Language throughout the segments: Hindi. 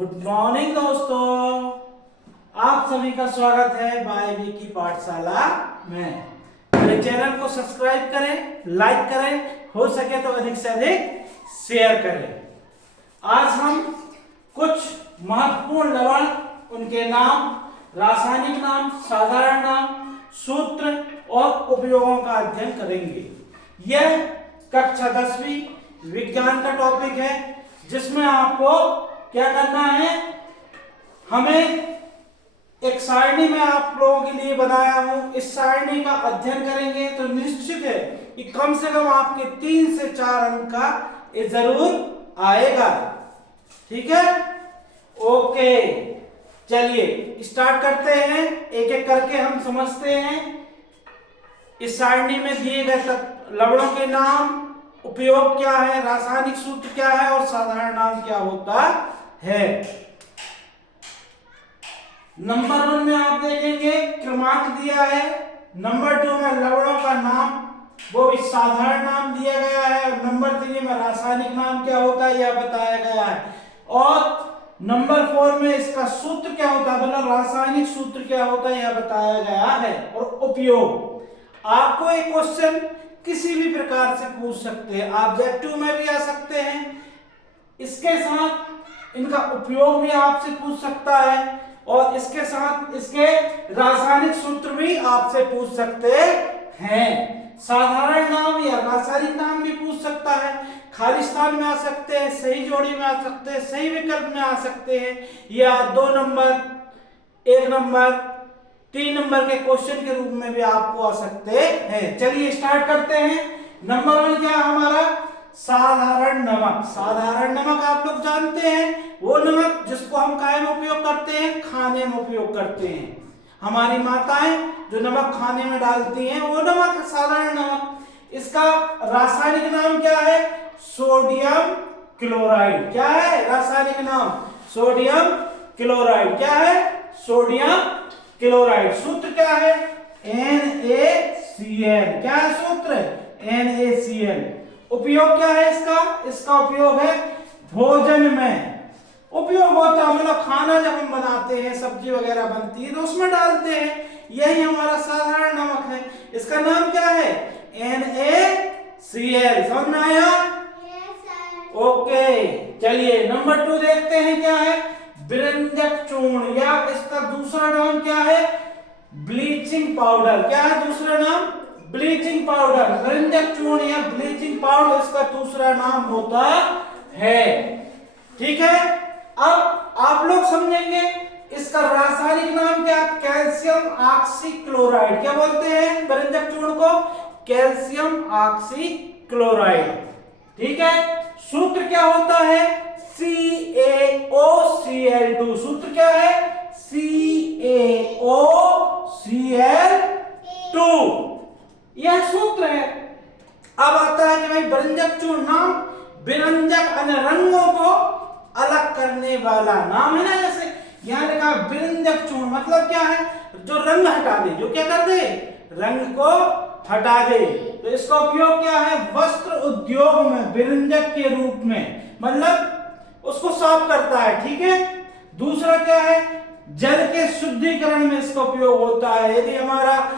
गुड मॉर्निंग दोस्तों, आप सभी का स्वागत है बायबी की पाठशाला में। मेरे चैनल को सब्सक्राइब करें, लाइक करें, हो सके तो अधिक से अधिक शेयर करें। आज हम कुछ महत्वपूर्ण लवण, उनके नाम, रासायनिक नाम, साधारण नाम, सूत्र और उपयोगों का अध्ययन करेंगे। यह कक्षा 10वीं विज्ञान का टॉपिक है, जिसमें आपको क्या करना है, हमें एक सारणी में आप लोगों के लिए बनाया हूं, इस सारणी का अध्ययन करेंगे तो निश्चित है कि कम से कम आपके 3 से 4 अंक का ये जरूर आएगा। ठीक है, ओके, चलिए स्टार्ट करते हैं। एक एक करके हम समझते हैं इस सारणी में दिए गए लवणों के नाम, उपयोग क्या है, रासायनिक सूत्र क्या है और साधारण नाम क्या होता है। नंबर 1 में आप देखेंगे क्रमांक दिया है, नंबर 2 में लवणों का नाम, वो भी साधारण नाम दिया गया है, और नंबर 3 में रासायनिक नाम क्या होता है यह बताया गया है, और नंबर 4 में इसका सूत्र क्या होता है, मतलब रासायनिक सूत्र क्या होता है यह बताया गया है, और उपयोग। आपको एक क्वेश्चन किसी भी प्रकार से पूछ सकते हैं, ऑब्जेक्टिव में भी आ सकते हैं, इसके साथ इनका उपयोग भी आपसे पूछ सकता है, और इसके साथ इसके रासायनिक सूत्र भी आपसे पूछ सकते हैं। साधारण नाम या रासायनिक नाम भी पूछ सकता है, खाली स्थान में आ सकते हैं, सही जोड़ी में आ सकते हैं, सही विकल्प में आ सकते हैं, या 2 नंबर, 1 नंबर, 3 नंबर के क्वेश्चन के रूप में भी आपको आ सकते हैं। चलिए स्टार्ट करते हैं। नंबर 1 क्या है हमारा, साधारण नमक। साधारण नमक आप लोग जानते हैं, वो नमक जिसको हम काय में उपयोग करते हैं, खाने में उपयोग करते हैं। हमारी माताएं जो नमक खाने में डालती हैं वो नमक है, साधारण नमक। इसका रासायनिक नाम क्या है, सोडियम क्लोराइड। क्या है रासायनिक नाम, सोडियम क्लोराइड। क्या है, सोडियम क्लोराइड। सूत्र क्या है, NaCl। क्या है सूत्र, NaCl। उपयोग क्या है इसका, इसका उपयोग है भोजन में उपयोग होता है, मतलब खाना जब हम बनाते हैं, सब्जी वगैरह बनती है तो उसमें डालते हैं, यही हमारा साधारण नमक है। इसका नाम क्या है, NaCl। समझ में आया? ओके, चलिए नंबर 2 देखते हैं क्या है, विरंजक चूर्ण, या इसका दूसरा नाम क्या है, ब्लीचिंग पाउडर। क्या है दूसरा नाम, ब्लीचिंग पाउडर। विरंजक चूर्ण या ब्लीचिंग पाउडर इसका दूसरा नाम होता है। ठीक है, अब आप लोग समझेंगे इसका रासायनिक नाम क्या, कैल्शियम ऑक्सीक्लोराइड। क्या बोलते हैं विरंजक चूर्ण को, कैल्शियम ऑक्सीक्लोराइड। ठीक है, सूत्र क्या होता है, CaOCl2। सूत्र क्या है, CaOCl2, यह सूत्र है। अब आता है कि भाई विरंजक चूर्ण नाम, विरंजक अन्य रंगों को अलग करने वाला नाम है ना, जैसे यहां लिखा विरंजक चूर्ण, मतलब क्या है, जो रंग हटा दे, जो क्या कर दे, रंग को हटा दे। तो इसका उपयोग क्या है, वस्त्र उद्योग में विरंजक के रूप में, मतलब उसको साफ करता है। ठीक है, दूसरा क्या है, जल के शुद्धिकरण में इसका उपयोग होता है। यदि हमारा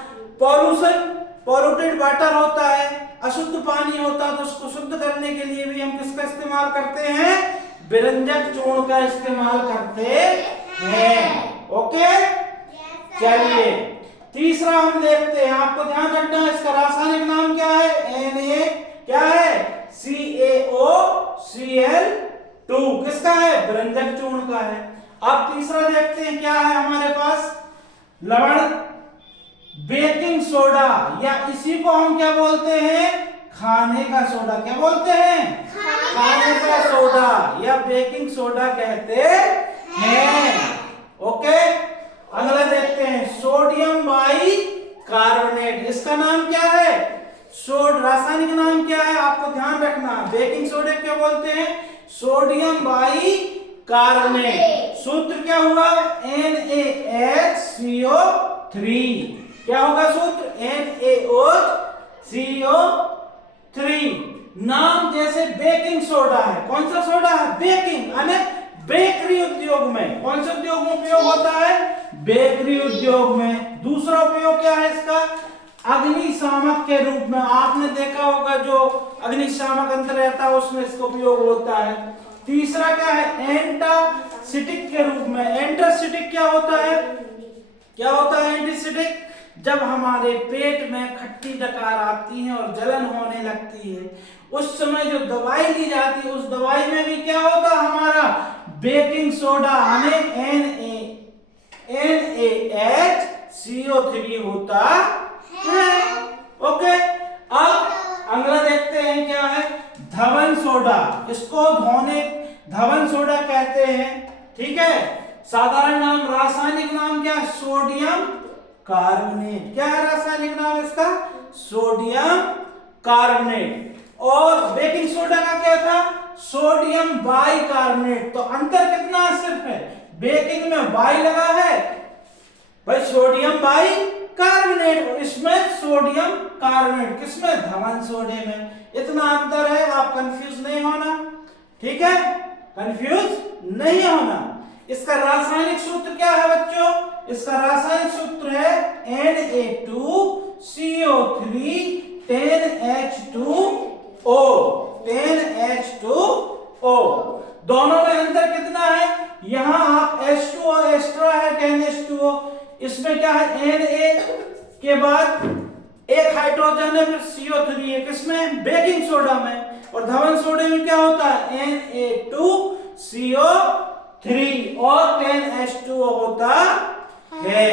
पॉल्यूटेड वाटर होता है, अशुद्ध पानी होता है, तो उसको शुद्ध करने के लिए भी हम किसका इस्तेमाल करते हैं, विरंजक चूर्ण का इस्तेमाल करते हैं। ओके, चलिए तीसरा हम देखते हैं, आपको ध्यान रखना है इसका रासायनिक नाम क्या है, Na क्या है, CaOCl2। किसका है, विरंजक चूर्ण का है। अब तीसरा देखते हैं क्या है हमारे पास, लवण बेकिंग सोडा, या इसी को हम क्या बोलते हैं, खाने का सोडा। क्या बोलते हैं, खाने का सोडा या बेकिंग सोडा कहते हैं। ओके, अगला देखते हैं सोडियम बाइकार्बोनेट। इसका नाम क्या है, रासायनिक नाम क्या है, आपको ध्यान रखना, बेकिंग सोडा क्या बोलते हैं, सोडियम बाइकार्बोनेट। सूत्र क्या हुआ, NaHCO3। क्या होगा सूत्र, NaOCO3। नाम जैसे बेकिंग सोडा है, कौन सा सोडा है, बेकिंग, यानी बेकरी उद्योग में। कौन से उद्योग में उपयोग होता है? बेकरी उद्योग में। दूसरा उपयोग क्या है इसका? अग्निशामक के रूप में। आपने देखा होगा जो अग्निशामक यंत्र रहता है उसमें इसका उपयोग होता है। तीसरा क्या है? एंटासिटिक के रूप में। एंटासिटिक क्या होता है? क्या होता है एंटीसिटिक? जब हमारे पेट में खट्टी डकार आती है और जलन होने लगती है, उस समय जो दवाई ली जाती है उस दवाई में भी क्या होता है? हमारा बेकिंग सोडा यानी NaHCO3 होता है। ओके, अब अगला देखते हैं क्या है? धवन सोडा। इसको धवन सोडा कहते हैं। ठीक है, साधारण नाम, रासायनिक नाम क्या है? Sodium carbonate. क्या है रासायनिक नाम इसका? Sodium carbonate. और बेकिंग सोडा का क्या था? Sodium bicarbonate. तो अंतर कितना सिर्फ है? बेकिंग में बाई लगा है भाई, सोडियम बाइकार्बोनेट, और इसमें सोडियम कार्बोनेट। किसमें? धवन सोडे में। इतना अंतर है, आप कंफ्यूज नहीं होना। ठीक है, कंफ्यूज नहीं होना। इसका रासायनिक सूत्र क्या है बच्चों? इसका रासायनिक सूत्र है Na2CO3 10H2O। 10H2O। दोनों में अंतर कितना है? यहां आप H2O एक्स्ट्रा है 10H2O। इसमें क्या है? Na के बाद एक हाइड्रोजन है, फिर CO3 है। किसमें? बेकिंग सोडा में। और धवन सोडे में क्या होता है? Na2CO3 और 10H2O होता है।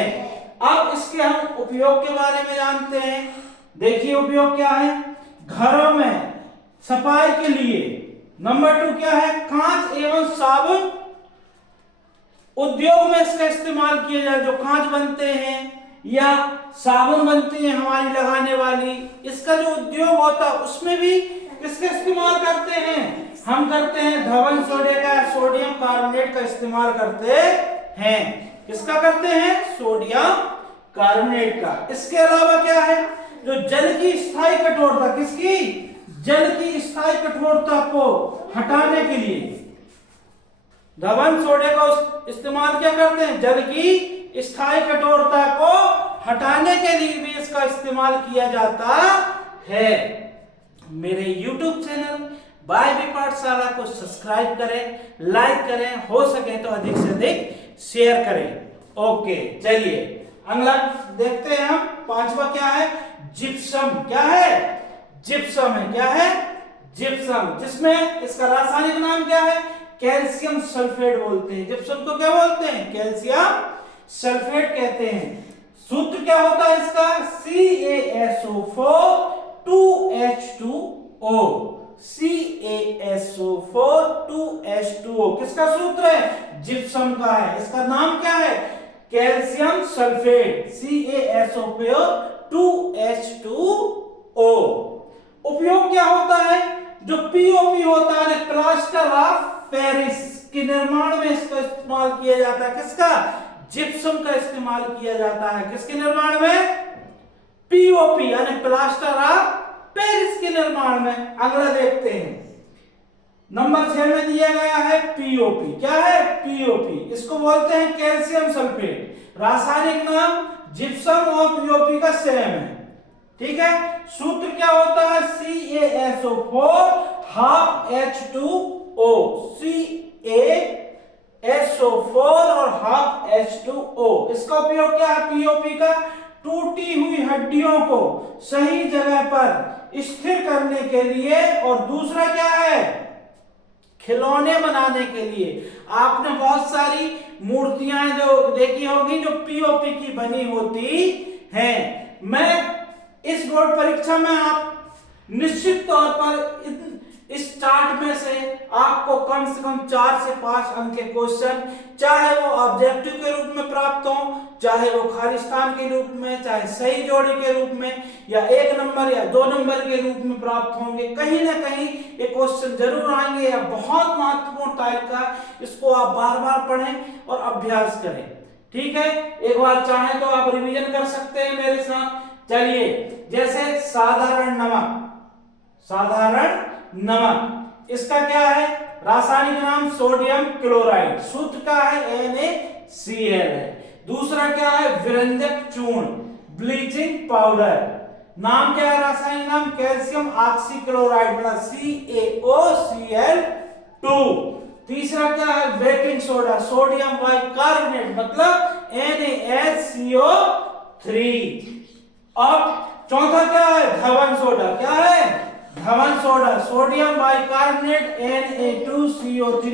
अब इसके हम उपयोग के बारे में जानते हैं। देखिए उपयोग क्या है? घरों में सफाई के लिए। नंबर 2 क्या है? कांच एवं साबुन उद्योग में इसका इस्तेमाल किया जाए। जो कांच बनते हैं या साबुन बनती है हमारी लगाने वाली, इसका जो उद्योग होता है उसमें भी किसका इस्तेमाल करते हैं? हम करते हैं धवन सोडे का, सोडियम कार्बोनेट का इस्तेमाल करते हैं। किसका करते हैं? सोडियम कार्बोनेट का। इसके अलावा क्या है? जो जल की स्थायी कठोरता, किसकी? जल की स्थायी कठोरता को हटाने के लिए धवन सोडे का इस्तेमाल क्या करते हैं? जल की स्थायी कठोरता को हटाने के लिए भी इसका इस्तेमाल किया जाता है। मेरे YouTube चैनल बाय बी पाठशाला को सब्सक्राइब करें, लाइक करें, हो सके तो अधिक से अधिक शेयर करें। ओके, चलिए अगला देखते हैं हम। पांचवा क्या है? जिप्सम। क्या है? जिप्सम है। क्या है? जिप्सम, जिसमें इसका रासायनिक नाम क्या है? कैल्शियम सल्फेट बोलते हैं। जिप्सम को क्या बोलते हैं? कैल्शियम सल्फेट कहते हैं। सूत्र क्या होता है इसका? CaSO4 2H2O। CaSO4 2H2O किसका सूत्र है? जिप्सम का है। इसका नाम क्या है? Calcium sulphate. CaSO4 2H2O। उपयोग क्या होता है? जो POP होता है, प्लास्टर ऑफ पेरिस के निर्माण में इसका इस्तेमाल किया जाता है। किसका? जिप्सम का इस्तेमाल किया जाता है। किसके निर्माण में? POP यानी प्लास्टर ऑफ पेरिस के निर्माण में। अगला देखते हैं, नंबर 6 में दिया गया है POP। क्या है? POP, इसको बोलते हैं कैल्शियम सल्फेट। रासायनिक नाम जिप्सम और POP का सेम है। ठीक है, सूत्र क्या होता है? CaSO4 half H2O। CaSO4 और हाफ H2O। इसका उपयोग क्या है POP का? टूटी हुई हड्डियों को सही जगह पर स्थिर करने के लिए। और दूसरा क्या है? खिलौने बनाने के लिए। आपने बहुत सारी मूर्तियां जो देखी होगी जो POP की बनी होती हैं। मैं इस बोर्ड परीक्षा में आप निश्चित तौर पर इस चार्ट में से आपको कम से कम 4 से 5 अंक के क्वेश्चन, चाहे वो ऑब्जेक्टिव के रूप में प्राप्त हो, चाहे वो खाली स्थान के रूप में, चाहे सही जोड़ी के रूप में, या 1 नंबर या 2 नंबर के रूप में प्राप्त होंगे। कहीं ना कहीं ये क्वेश्चन जरूर आएंगे। या बहुत महत्वपूर्ण टाइप का, इसको आप बार बार पढ़ें और अभ्यास करें। ठीक है, एक बार चाहे तो आप रिवीजन कर सकते हैं मेरे साथ। चलिए, जैसे साधारण नमक। साधारण नमक, इसका क्या है? रासायनिक नाम सोडियम क्लोराइड, शुद्ध का है NaCl है। दूसरा क्या है विरंजक चूर्ण, ब्लीचिंग पाउडर, नाम क्या है रासायनिक नाम कैल्शियम ऑक्सीक्लोराइड मतलब CaOCl2। तीसरा क्या है बेकिंग सोडा, सोडियम बाइकार्बोनेट मतलब NaHCO3। अब चौथा क्या है धवन सोडा, क्या है Dhawan soda, sodium bicarbonate Na2CO3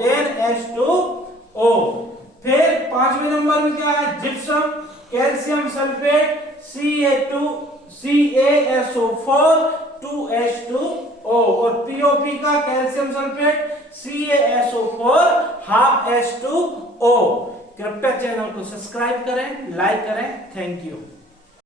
10H2O। फिर पांचवें नंबर में क्या है gypsum, calcium sulphate CaSO4 2H2O और POP का calcium sulphate CaSO4 half H2O। कृपया चैनल को सब्सक्राइब करें, लाइक करें। Thank you.